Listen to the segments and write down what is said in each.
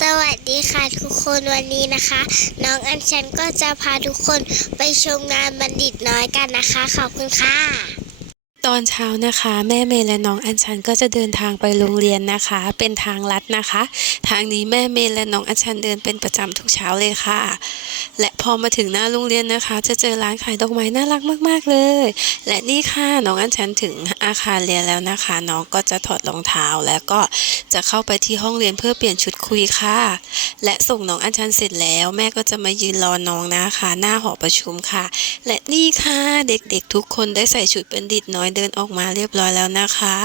สวัสดีค่ะทุกคนวันนี้นะคะ น้องอัญชันก็จะพาทุกคนไปชมงานบัณฑิตน้อยกันนะคะ ขอบคุณค่ะ ตอนเช้านะคะ แม่เมย์และน้องอัญชันก็จะเดินทางไปโรงเรียนนะคะ เป็นทางลัดนะคะ ทางนี้แม่เมย์และน้องอัญชันเดินเป็นประจำทุกเช้าเลยค่ะ และพอมาถึงหน้าโรงเรียนนะคะ จะเจอร้านขายดอกไม้น่ารักมาก ๆเลย และนี่ค่ะน้องอัญชันถึงอาคารเรียนแล้วนะคะ น้องก็จะถอดรองเท้าแล้วก็จะเข้าไปที่ห้องเรียนเพื่อเปลี่ยนชุดคุยค่ะ และส่งน้องอัญชันเสร็จแล้ว แม่ก็จะมายืนรอน้องนะคะ หน้าหอประชุมค่ะ และนี่ค่ะเด็กๆทุกคนได้ใส่ชุดบัณฑิตน้อยเดินออกมาเรียบร้อยแล้วนะคะ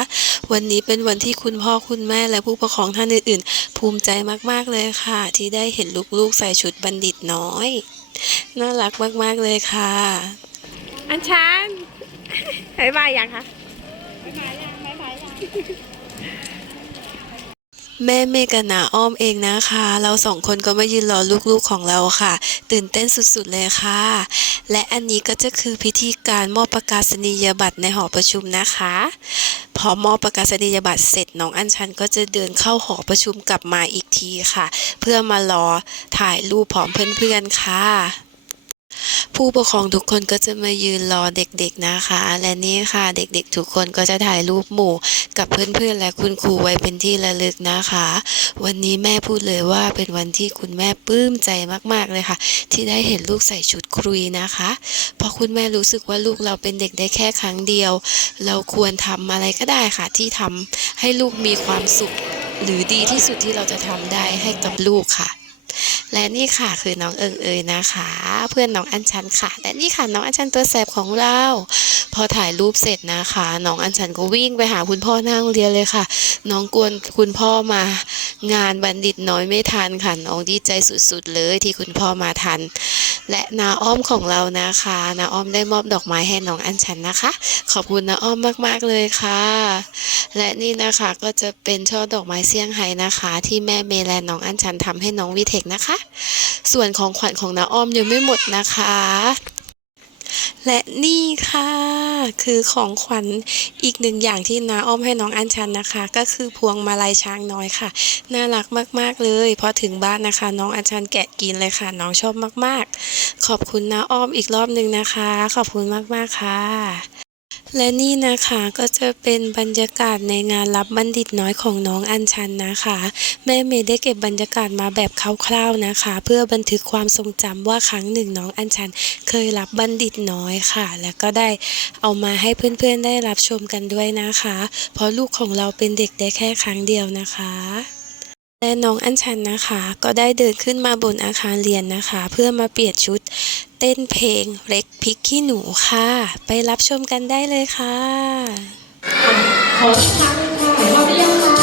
วันนี้เป็นวันที่คุณพ่อคุณแม่และผู้ปกครองท่านอื่น ๆ ภูมิใจมากๆเลยค่ะ ที่ได้เห็นลูกๆใส่ชุดบัณฑิตน้อย น่ารักมากๆเลยค่ะ อันชันบายบายยังคะ แม่เมกนาอ้อมเองนะคะ เราสองคนก็มายืนรอลูกๆของเราค่ะ ตื่นเต้นสุดๆเลยค่ะ และอันนี้ก็จะคือพิธีการมอบประกาศนียบัตรในหอประชุมนะคะ พอมอบประกาศนียบัตรเสร็จน้องอัญชันก็จะเดินเข้าหอประชุมกลับมาอีกทีค่ะ เพื่อมารอถ่ายรูปพร้อมเพื่อนๆค่ะ ผู้ปกครองทุกคนก็จะมายืนรอเด็กๆนะคะ และนี่ค่ะเด็กๆ ทุกคนก็จะถ่ายรูปหมู่ กับเพื่อนๆและคุณครูไว้เป็นที่ระลึกนะคะ วันนี้แม่พูดเลยว่าเป็นวันที่คุณแม่ปลื้มใจมากๆเลยค่ะ ที่ได้เห็นลูกใส่ชุดครุยนะคะ เพราะคุณแม่รู้สึกว่าลูกเราเป็นเด็กได้แค่ครั้งเดียว เราควรทำอะไรก็ได้ค่ะ ที่ทำให้ลูกมีความสุข หรือดีที่สุดที่เราจะทำได้ให้กับลูกค่ะ และนี่ค่ะคือน้องเอิงเอยนะคะ เพื่อนน้องอัญชันค่ะ และนี่ค่ะน้องอัญชันตัวแสบของเรา พอถ่ายรูปเสร็จนะคะ น้องอัญชันก็วิ่งไปหาคุณพ่อหน้าโรงเรียนเลยค่ะ น้องกวนคุณพ่อมา งานบัณฑิตน้อยไม่ทันค่ะน้องดีใจสุดๆเลยที่คุณพ่อมาทัน และนาอ้อมของเรานะคะนาอ้อมได้มอบดอกไม้ให้น้องอัญชันนะคะ ขอบคุณนาอ้อมมากๆเลยค่ะ และนี่นะคะก็จะเป็นช่อดอกไม้เซี่ยงไฮ้นะคะ ที่แม่เมย์และน้องอัญชันทำให้น้องวิเทคนะคะ ส่วนของขวัญของน้าอ้อมยังไม่หมดนะคะ และนี่ค่ะ คือของขวัญอีกหนึ่งอย่างที่น้าอ้อมให้น้องอัญชันนะคะ ก็คือพวงมาลัยช้างน้อยค่ะ น่ารักมากๆเลย พอถึงบ้านนะคะ น้องอัญชันแกะกินเลยค่ะ น้องชอบมากๆ ขอบคุณน้าอ้อมอีกรอบหนึ่งนะคะ ขอบคุณมากๆค่ะ และนี่นะคะก็จะเป็นบรรยากาศในงานรับบัณฑิตน้อยของน้องอัญชันนะคะ แม่เมย์ได้เก็บบรรยากาศมาแบบคร่าวๆนะคะ เพื่อบันทึกความทรงจำว่าครั้งหนึ่งน้องอัญชัน เคยรับบัณฑิตน้อยค่ะ แล้วก็ได้เอามาให้เพื่อนๆได้รับชมกันด้วยนะคะ เพราะลูกของเราเป็นเด็กได้แค่ครั้งเดียวนะคะและน้องอัญชันนะคะ ก็ได้เดินขึ้นมาบนอาคารเรียนนะคะ เพื่อมาเปลี่ยนชุด เต้นเพลงเล็กพริกขี้หนูค่ะ ไปรับชมกันได้เลยค่ะขออีกครั้งค่ะพร้อมหรือยังคะ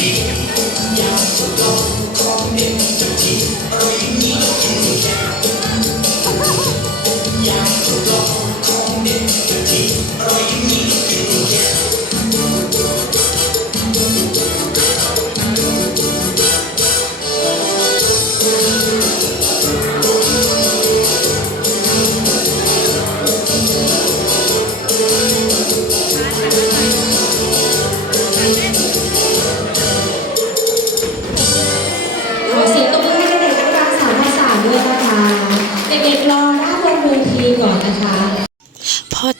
Yeah, so long, call empty,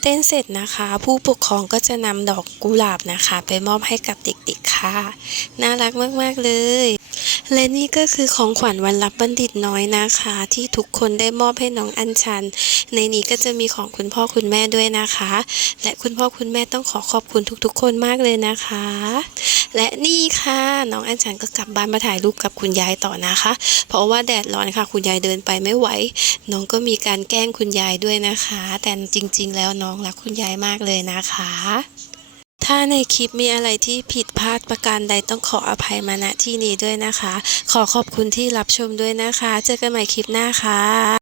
เต้นเสร็จนะคะ ผู้ปกครองก็จะนำดอกกุหลาบนะคะ ไปมอบให้กับเด็กๆค่ะ น่ารักมากๆเลย และนี่ก็คือของขวัญวันรับบัณฑิตน้อยนะคะ ที่ทุกคนได้มอบให้น้องอัญชัน ในนี้ก็จะมีของคุณพ่อคุณแม่ด้วยนะคะ และคุณพ่อคุณแม่ต้องขอขอบคุณทุกๆ คนมากเลยนะคะ และนี่ค่ะน้องอัญชันก็กลับบ้านมาถ่ายรูปกับคุณยายต่อนะคะ เพราะว่าแดดร้อนค่ะ คุณยายเดินไปไม่ไหว น้องก็มีการแกล้งคุณยายด้วยนะคะ แต่จริง ๆ แล้วน้องรักคุณยายมากเลยนะคะ ถ้าในคลิปมีอะไรที่ผิดพลาดประการใดต้องขออภัยมาณที่นี้ด้วยนะคะ ขอขอบคุณที่รับชมด้วยนะคะ เจอกันใหม่คลิปหน้าค่ะ